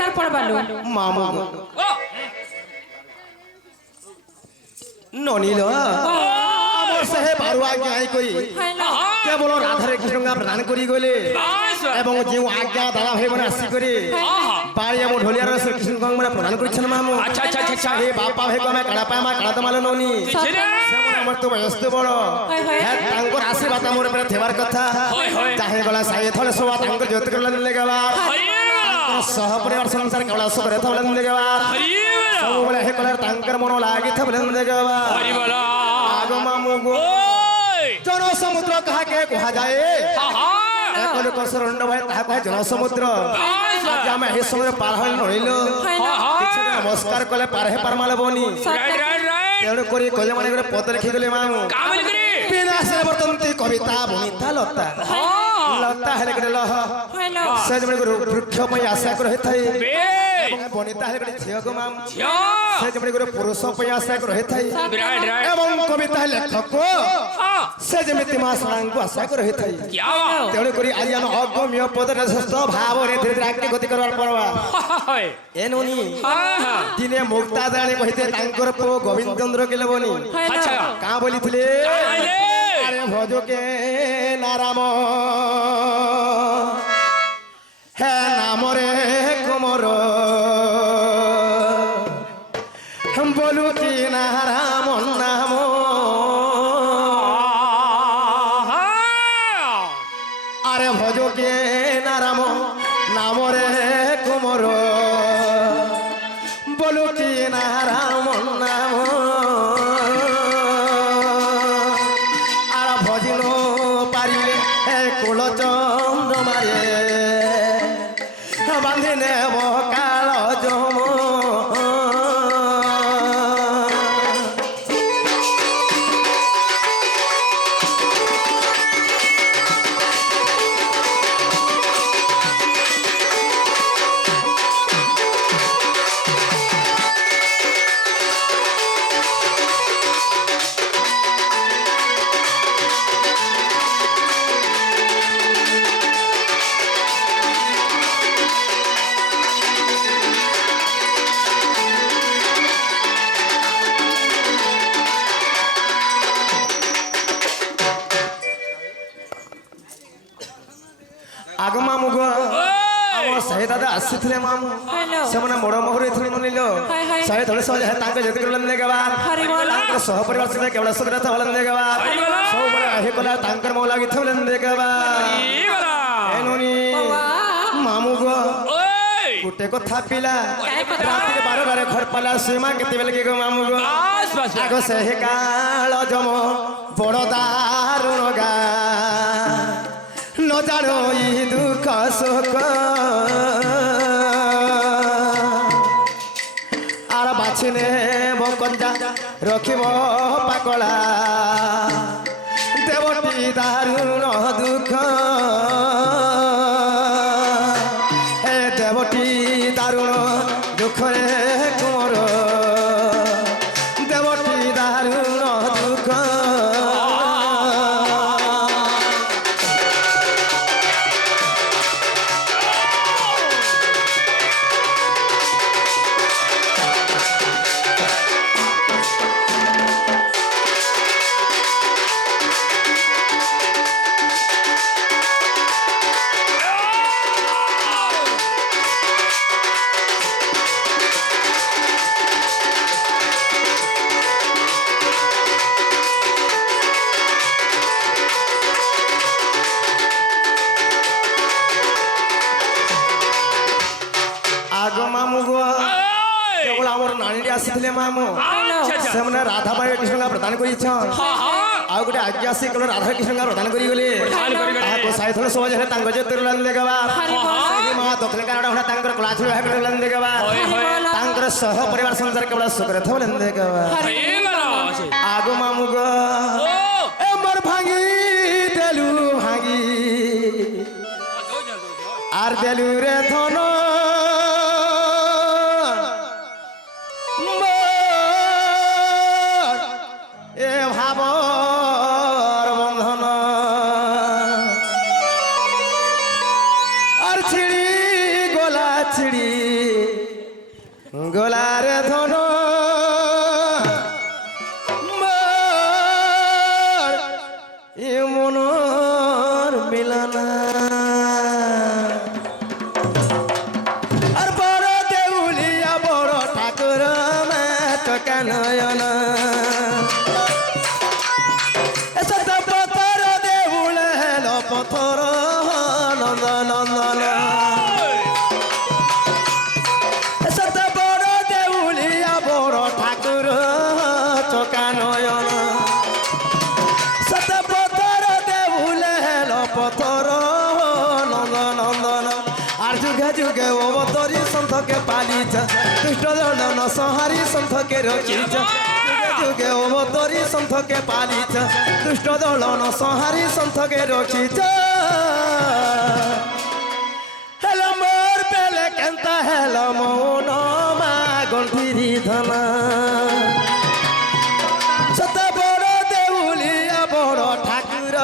তার পড়বালো মামু ননিল আমার সাহে বারু আজ্ঞা আই করি কেবল রাধারে কৃষ্ণঙ্গা প্রদান করি গলে এবং যে আজ্ঞা দাদা ভাই মানে আসি করি বাড়ি আমার ঢোলিয়ার কৃষ্ণ গঙ্গা প্রদান করছেন মামু আচ্ছা আচ্ছা আচ্ছা হে বাপা ভাই আমি কাড়া পায় আমার কাড়া তো মালো ননি আমার তো বয়স তো বড় হ্যাঁ তাঙ্কর আশীর্বাদ আমার উপরে থেবার কথা চাহে গলা সাই থলে সোয়া তাঙ্কর জ্যোতি করলে লেগাবা সহ পরিবার সংসার কেবল সুখরে থলে লেগাবা ସବୁବେଳେ ହେ କଲେ ତାଙ୍କର ମନ ଲାଗିଥିବ ଲେଗାବା ଆଗ ମାମୁ ଗো ଜନ ସମୁଦ୍ର କାହାକେ କୁହାଯାଏ ଏକ ଲୋକ ଶରଣ ଭାଇ ତାହା କହେ ଜନ ସମୁଦ୍ର ଆଜି ଆମେ ଏହି ସମୟରେ ପାର ହୋଇ ନଇଲୁ କିଛି ନମସ୍କାର କଲେ ପାର ହେ ପାର ମାଲେ ବନି ତେଣୁ କରି କହିଲେ ମାନେ ଗୋଟେ ପଦ ଲେଖିଦେଲେ ମାମୁ ବିନା ସେ ବର୍ତ୍ତନ୍ତି କବିତା ବନିତା ଲତା ଲତା ହେଲେ ଗୋଟେ ଲହ ସେ ଯେମିତି ବୃକ୍ଷ ପାଇଁ ଆଶା କରି ରହିଥାଏ ଏବଂ ବନିତା ହେଲେ ଗୋଟେ ଝିଅ ଗো ମାମୁ ସେ ଯେମିତି ଗୋଟେ ପୁରୁଷ ପାଇଁ ଆଶା କରି ରହିଥାଏ ଏବଂ କବିତା ଲେଖକ ସେ ଯେମିତି ମା ଶାଳାଙ୍କୁ ଆଶା କରି ରହିଥାଏ ତେଣୁ କରି ଆଜି ଆମେ ଅଗମ୍ୟ ପଦରେ ସୁସ୍ଥ ଭାବରେ ଧୀରେ ଧୀରେ ଆଗେ ଗତି କରିବାର ପଡ଼ବା ଏନୁନି ଦିନେ ମୁକ୍ତା ଦାଣୀ କହିଥିଲେ ତାଙ୍କର ପୁଅ ଗୋବିନ୍ଦ ଚନ୍ଦ୍ର କିଲେ ବନି କାଁ ବୋଲିଥିଲେ ଆରେ ଭଜକେ ନାରାମ হে নামরে কুমর বলু কি নারাম নাম আরে ভজকে নারাম নামরে কুমর বলু কি নারাম নাম আর ভজিল পারিলে হে কুল চন্দ্রমারে বাঁধি নেব কাল জম আগ মামু গো আমার সাহে দাদা আসিଥିଲେ মামু ସେମାନେ ବଡ଼ ମୋହରେ ଥିଲେ ନନିଲ ସାhe ଧଳେ ସହଜ ତାଙ୍କ ଯେତେ କଲେ ନେଗବା ତାଙ୍କର ସହ ପରିବାର ସହିତ କେବଳ ସୁଖରେ ଥବଲେ ନେଗବା ସବୁବେଳେ ଆହି କଲା ତାଙ୍କର ମౌ ଲାଗି ଥବଲେ ନେଗବା ଏନୁନି ମାମୁ ଗো ଗୋଟେ କଥା ପିଲା ରାତିରେ 12 ଘର ପାଲା ସୀମା କେତେବେଳେ କି ଗো ମାମୁ ଗো ଆଗ ସେ କାଳ ଜମ ବଡ଼ ଦାରୁଣ ଗା ন জানো ই দুঃখ শোক আর বাছি নেব কঞ্জা রখিব পাকলা দেবটি দারুণ দুঃখ হে দেবটি দারুণ দুঃখরে কুমর দেবটি দারুণ দুঃখ আগ মামু গো কেবল আমার নানি আসিଥିଲେ মামু ସେମାନେ রাধা বাই কৃষ্ণঙ্গা প্রদান করিছন ଆଉ ଗୋଟେ ଆଜ୍ଞା ଆସି କେବଳ ରାଧା କୃଷ୍ଣଙ୍କ ପ୍ରଦାନ କରିଗଲେ ତାହାକୁ ସାଇଥଳ ସମାଜରେ ତାଙ୍କ ଯେ ତିରୁଲାନ ଦେଖବା ମା ଦକ୍ଷିଣକାରଣ ଭଳି ତାଙ୍କର କଳାଛୁଳି ଭାଗ ତିରୁଲାନ ଦେଖବା ତାଙ୍କର ସହ ପରିବାର ସଂସାର କେବଳ ସୁଖରେ ଥବଲେ ଦେଖବା ଆଗ ମାମୁ ଗো ଏ ମୋର ଭାଙ୍ଗି ଦେଲୁ ଭାଙ୍ଗି আর দেলু রে ধন এ ভাবর বন্ধন আর ছিড়ি গোলা ছিড়ি গোলারে ধন মনর মিলনা আর বড় দেউলিয়া বড় ঠাকুর চকা নয়ন সত পথর দেউল হেল পথর নন্দন নন্দন সত বড় দেউলিয়া বড় ঠাকুর চকা নয়ন সত পথর দেউল হেল পথর নন্দন নন্দন আর যুগে যুগে অবতরী সন্থকে পালিছ দুষ্ট দণ্ডন সংহারি সন্থকে রচিছ যুগে যুগে অবতরী সন্থকে পালিছ দুষ্ট দণ্ডন সংহারি সন্থকে রচিছ হেল মোর বেলে কেন্তা হেল মৌন মা গণ্ঠিরি ধন সত বড় দেউলিয়া বড় ঠাকুর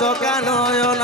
চকা নয়ন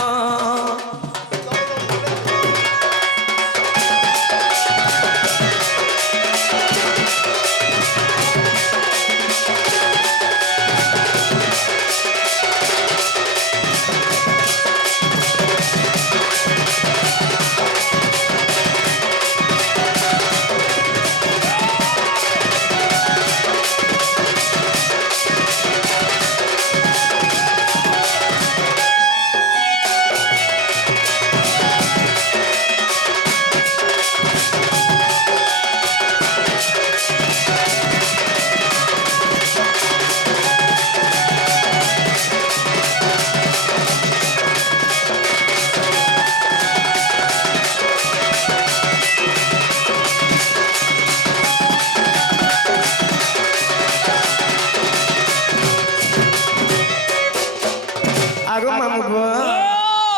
আগো মামু গো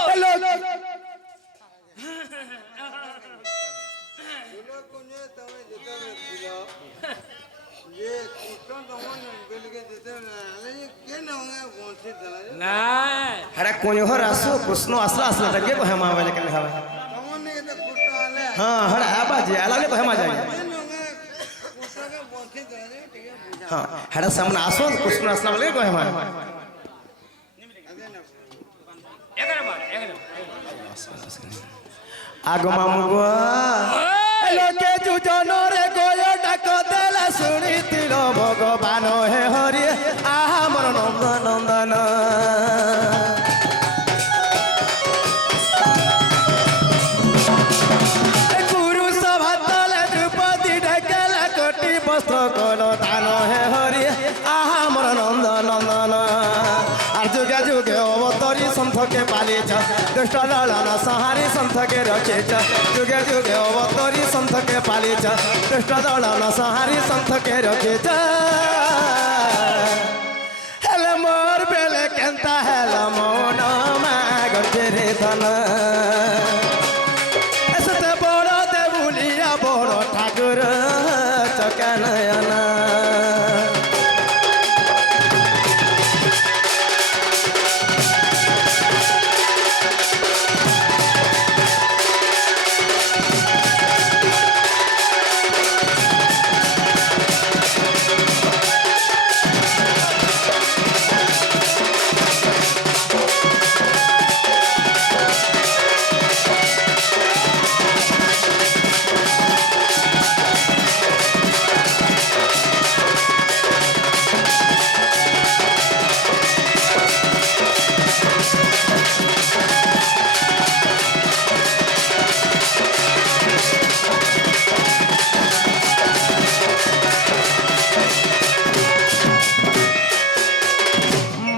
হ্যালো হ্যাঁ কোন ঘর আসো কৃষ্ণ আসলা আসলা তাকে কহে মা বলে কেন হবে হ্যাঁ হ্যাঁ আবাজি আলালে কহে মা যাই হ্যাঁ হ্যাঁ সামনে আসো কৃষ্ণ আসলা বলে কহে মা আগো মামু গো লোকে যুজনরে গয় ডাক দেলা শুনিছিল ভগবান হে হরি আহা মর নন্দন নন্দন পুরুষ ভাতলে দ্রৌপদী ঢেকেলা কোটি বস্ত্র কল দান হে হরি আহা মর নন্দন নন্দন আর যুগে যুগে অবতরী সন্থকে পালিছ দুষ্ট দলন সংহারি সন্থকে রচিছ যুগে যুগে অবতরী সন্থকে পালিছ দুষ্ট দলন সংহারি সন্থকে রচিছ হেল মোর বেলে কেন্তা হেল মৌন মা গণ্ঠিরি ধন এসতে বড় দেউলিয়া বড় ঠাকুর চকা নয়ন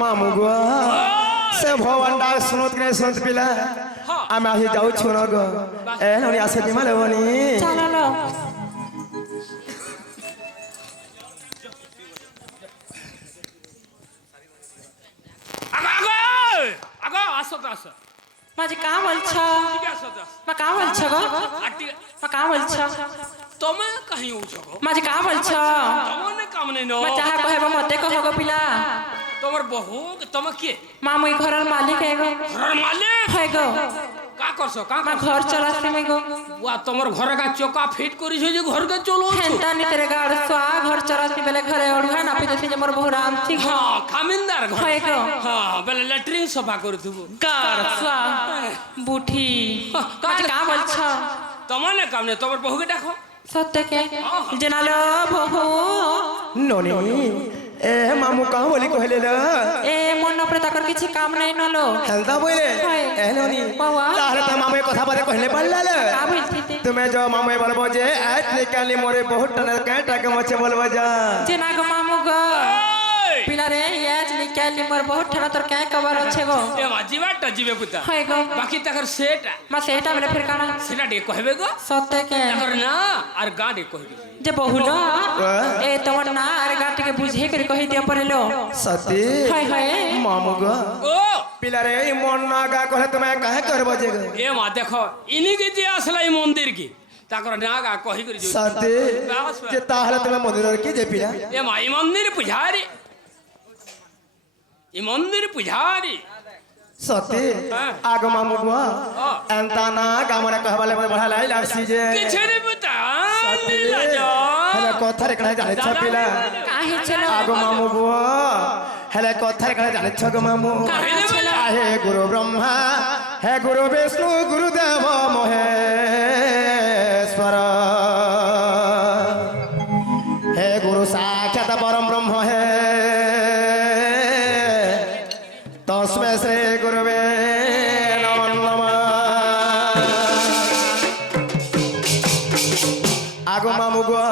মামু গো সে ভগবান ডাক শুনত কে শুনত পিলা আমি আহি যাউଛୁ ন গো এ ননি আসে দিমালে বনি চালালো আগো আগো আসো তো আসো माझी का बोलछ ठीक असो तो म का बोलछ गो आटी म का बोलछ तमे कहीं उछो गो माझी का बोलछ तमने काम नै नो म चाहा कहबो मते कहगो पिला तमर बहु तम के मा मुई घरर मालिक है गो घर मालिक है गो का করছো কা মা ঘর চলাছে মে গো ওয়া তোমার ঘরে কা চোকা ফিট করিছো যে ঘরকে চলোছো হেনতা নিতেরে গাড় সোয়া ঘর চলাছে বেলে ঘরে অড়ুয়া না পিতেছে যে মোর বহু রামছি গো হ্যাঁ খামিনদার ঘর হয় গো হ্যাঁ বেলে ল্যাট্রিন সফা করতুব গাড় সোয়া বুঠি মাঝে কা বলছ তোমার না কাম নেই তোমার বহুকে দেখো সত্যকে জেনালো বহু ননি এ মামু কাহ বলি কহিলে না এ মন উপরে তাকর কিছু কাম নাই নলো হেলতা বইলে এ ননি বাবা তাহলে তো মামু কথা বলে কহিলে পারলা কা বলছিতে তুমি जो मामू बोलबो जे आज निकाली मोरे बहुत टन काटा के मचे बोलबो जा জেনা গো মামু গো পিলা রে ইয়াজ নিকালি মোর বহুত ঠানা তোর কায় কবার আছে গো এ মা জিবাটা জিবে পুতা হয় গো বাকি তাকর সেটা মা সেটা বলে ফির কানা সেটা ডে কইবে গো সত্যকে তাকর না আর গা ডে কইবে যে বহুল এ তোমার না আর গাটিকে বুঝে করে কহি দিয়া পড়লো सती হয় হয় मामू गो ও पिला रे ई मन ना गा कहे तुम्हें काहे करबो जे गो এ মা দেখো ইনি কে যে আসলে এই মন্দির কি তাকর না গা কহি করে যাই सती जे ताहले तुम्हें मंदिर की जे पिला এ মা এই মন্দির পূজারি এই মন্দির পূজারি सती हाँ। आगो मामू गो हाँ। एंता ना गामरे कहबाले बढ़ा लाई लागसी जे কিছু রে পুতা লীলা যা हेले कथा रे कहे जाने छ पिला কাহি চলো आगो मामू गो हेले कथा रे कहे जाने छ गो मामू কাহি চলো हे गुरु ब्रह्मा हे गुरु विष्णु गुरुदेव महेश्वर हे गुरु साक्षात परम ब्रह्म हे तस्मै श्री गुरुवे नमो नमः आगो मामू गो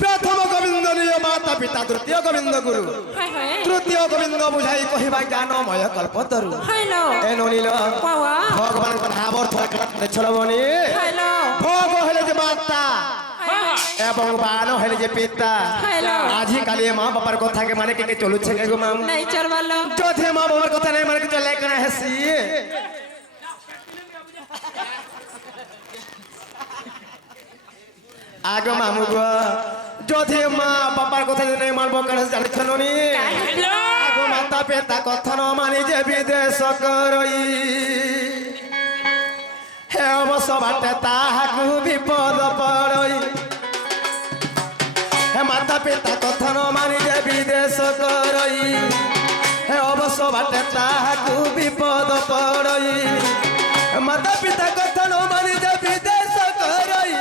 प्रथम गोविंद निज माता पिता तृतीय गोविंद गुरु হয় হয় तृतीय गोविंद बुझाई कहिबा ज्ञानमय कल्पतरु হইলো ए ननिल বাবা भगवान को हाबर थोड़ा छलबनी হইলো भोग हेले जे माता এবং বানো হেলে যে পিতা হইলো আজি কালি মা বাবার কথা কে মানে কে চলুছে কে গো মাম নাই চলবালো जोथे মা বাবার কথা নাই মানে কে চলে কেনা হেসি आगो मामू गो जोथे মা বাবার কথা নাই মানবো কেন জানি ছলনি आगो माता पिता কথা ন মানি যে বিদেশ করই হে অবশ্য বাটে তাহাকু বিপদ পড়ই হে মাতা পিতা কথা ন মানি যে বিদেশ করই হে অবশ্য বাটে তাহাকু বিপদ পড়ই মাতা পিতা কথা ন মানি যে বিদেশ করই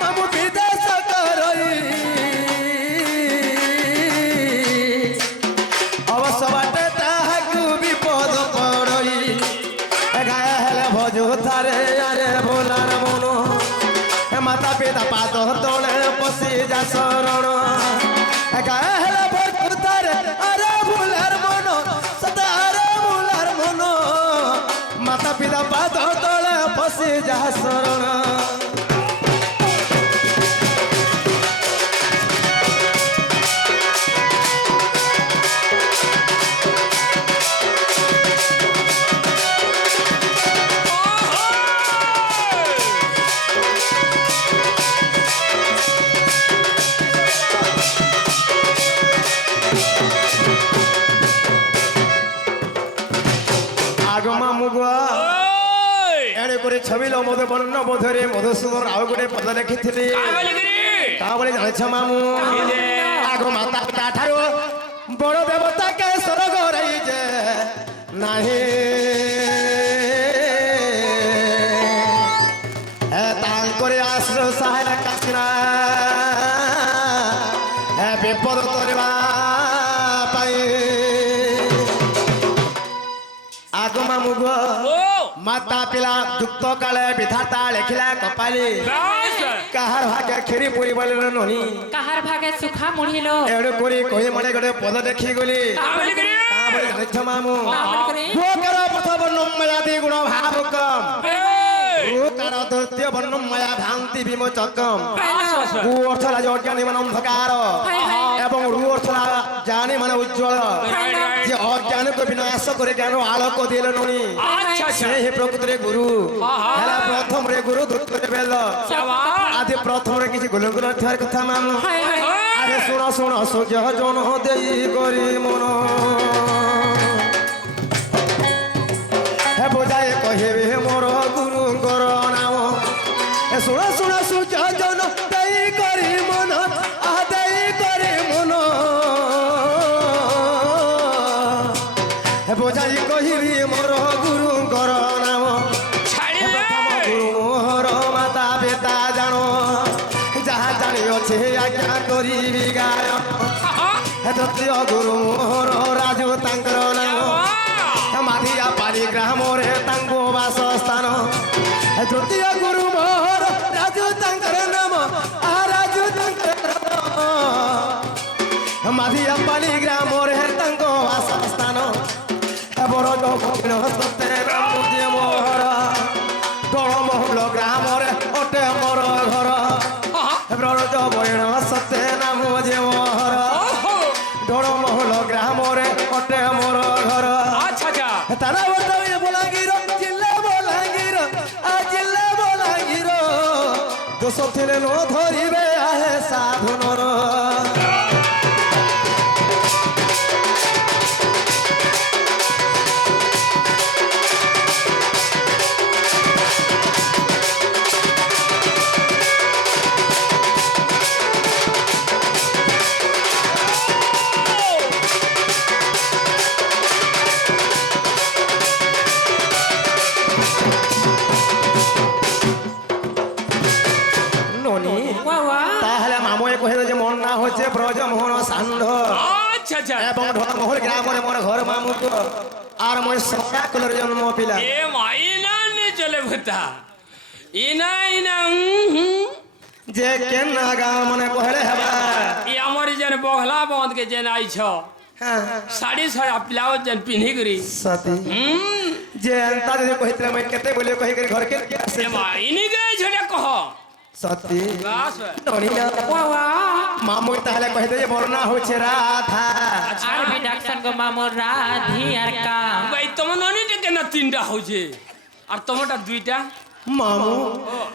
মামু বিদেশ করই অবশ্য বাটে তাহাকু বিপদ পড়ই গায়ে হেলে ভজু থারে আরে ভোলার মনো মাতা পিতা পাদ তোলে পশি যা শরণ গায়ে হেলে ভজু থারে আরে ভোলার মনো সদা আরে ভোলার মনো মাতা পিতা পাদ তোলে পশি যা শরণ आगो मामू गो ওই एणे करे छबिल मधु बर्ण मधुरे मधुसूदन आउ गोटे पद लिखिथिली কাগলি গরি ता बोले जाने छ मामू आगो माता पिता ठारो बड़ देवता के स्वर्ग रही जे नाही ए तांकरे आश्रय सहायता कासिना ए विपद तोरबा पाई आगो मामू गो ও माता पिला दुक्त काले विधाता लेखिला कपाली বাস काहार भाग्य खीरी पूरी बोले नोनी কাহার ভাগে সুখা মুড়িলো एडो कोरी कोई मने गडे पद देखी गली কাগলি গরি ता बोले जाने छ मामू কামন করে भोकर प्रथम नम्मयादि गुण भाव कम এই भोकर द्वितीय वर्णमया भ्रांति विमोचकम হইলো भू अर्थ ला अज्ञानी मन अंधकार হয় হয় एवं रु अर्थ ला ज्ञानी मन उज्ज्वल जे अज्ञान को विनाश करे ज्ञान आलोक दिले नोनी আচ্ছা আচ্ছা से हे प्रकृति रे गुरु हेला प्रथम रे गुरु द्वितीय रे बेल বাবা आदि प्रथम रे किछि गुलगुल थर कथा मामू হয় হয় আরে শুন শুন সূর্য জন দেই করি মন হে বোঝায় কহিবে মোর গুরু ଅଛି ଆଜ୍ଞା କରିବି ଗାୟ ହେ ତୃତୀୟ ଗୁରୁ ମୋହର ରାଜୁ ତାଙ୍କର ନାମ ମାଧିଆ ପାରି ଗ୍ରାମରେ ତାଙ୍କୁ ବାସ ସ୍ଥାନ ହେ ତୃତୀୟ ଗୁରୁ ମୋହର ରାଜୁ ତାଙ୍କର ନାମ ରାଜୁ ତାଙ୍କର ନାମ ମାଧିଆ ପାରି ଗ୍ରାମରେ ତାଙ୍କ ବାସ ସ୍ଥାନ ବର ଗୋବିନ୍ଦ ସତ୍ୟ ମୋହର ଦଳମହୁଲ ଗ୍ରାମରେ ଅଟେ ମୋର ଘର ବ୍ରଜ ବୈଣ ସତ୍ୟ ନାମ ଯେ ମୋହର ଦଳମହୁଲ ଗ୍ରାମରେ ଅଟେ ମୋର ଘର ତାରା ବଲାଙ୍ଗୀର ଜିଲ୍ଲା ବଲାଙ୍ଗୀର ଜିଲ୍ଲା ବଲାଙ୍ଗୀର ଦୋଷ ଥିଲେ ନ ଧରିବେ ଆହେ ସାଧୁନର ব্রজমোহন ষাণ্ড এবং ঢলমহল গ্রামে মোর ঘর মামুক আর মই সকা কুলের জন্ম পিলা এ মাইনা নে চলে ভুতা ইনা ইনা যে কেন গা মনে কহলে হেবা ই আমার যেন বগলা বন্ধ के যেন আইছ সাড়ি ছড়া ব্লাউজ যেন পিন্ধি করি সতী যে এন্তা যদি কহিতলে মই কেতে বলে কহি করে ঘর কে আসে এ মাইনি গে ঝড়ে কহ সতী বাস ননিনা মামু তাহলে কহিতে যে বর্ণা হচ্ছে রাধা আর भी ডাকसन গো মামুর রাধি আর কা ভাই তোমার ননিটা কেন তিনটা হচ্ছে আর তোমারটা দুইটা মামু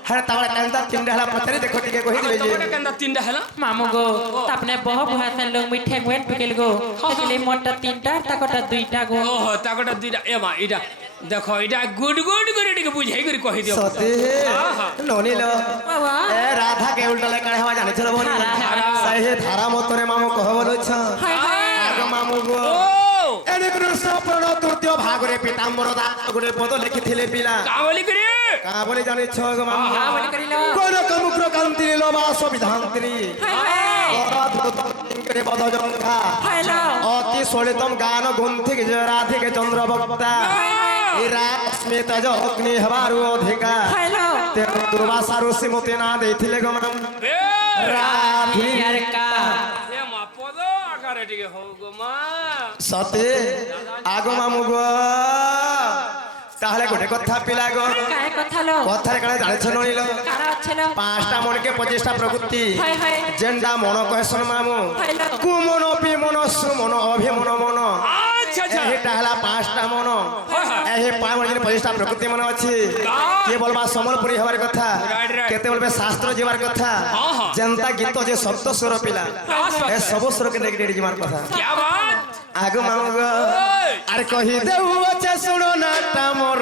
হ্যাঁ তাহলে কেনটা তিনটা হলা পছরে দেখো টিকে কহি দিলে যে তোমারটা কেন তিনটা হলো মামু গো তাপনে বহ ভাষণ লোক মিঠে গুয়েন পিকেল গো দেখলে মোরটা তিনটা তাকটা দুইটা গো ওহ তাকটা দুইটা এ মা এটা দেখো এটা গুড গুড করে টিকে বুঝাই করে কহি দিও সতী ননিল বাবা এ রাধা কে উল্টালে কানে হওয়া জানিছিল বনি সেই ধারা মতরে মামু কহ বলছ হায় হায় আগ মামু গো ও এনে কৃষ্ণ পুরাণ তৃতীয় ভাগরে পীতাম্বর দাস গুড়ে পদ লিখিଥିଲେ পিলা কাবলি করে কা বলে জানিছ গো মামু হা বলি করিলো কোন কমুক্র কান্তি লোবা সবিধান্তি হায় করে পদ জঙ্ঘা হায় লো অতি সলিতম গান গুন্থিক রাধিকে চন্দ্র বক্তা স্মিত অগ্নি হবারু অধিকা হায় লো তেরু দুর্বাসা ঋষি মতে না ଦେଇଥିଲେ গো মামু এ রাধি আর কা এ মা পদ আকারে টিকে হও গো মা সতে আগ মামু গো তাহলে গোটে কথা পিলা গো কায় কথা লো কথারে কানে জানিছ নইল কারা ছিল পাঁচটা মনকে 25টা প্রকৃতি হায় হায় যেন্ডা মন কহেছন মামু হায় লো কুমন বিমন সুমন অভিমন মন আচ্ছা আচ্ছা এটা হলা পাঁচটা মন এই পাঁচ মন 25টা প্রকৃতি মন আছে কে বলবা সম্বলপুরি হবার কথা কেতে বলবে শাস্ত্র যাবার কথা যেন্তা গীত যে শব্দ সুর পিলা এ সব সুরকে দেখি রেডি যাবার কথা क्या बात আগ মামু গো আর কহি দেউ আছে শুনো নাটা মোর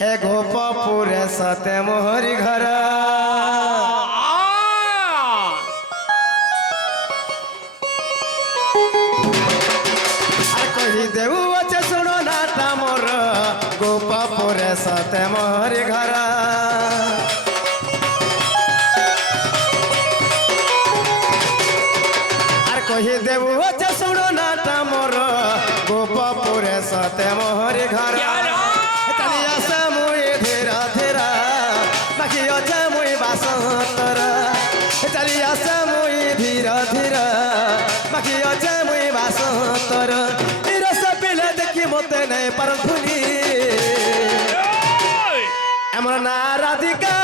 হে গোপপুরে সতে মোহরি ঘর আর কহি দেউ আছে শুনো নাটা মোর গোপপুরে সতে মোহরি ঘর আর কহি দেউ আছে শুনো নাটা মোর গোপপুরে সতে মোহরি ঘর চালি আসে মুই ধীরা ধীরা বাকি আছে মুই বাসন্তর চালি আসে মুই ধীরা ধীরা বাকি আছে মুই বাসন্তর রস পিলে দেখি মতে নাই পার ভুলি এমন না রাধিকা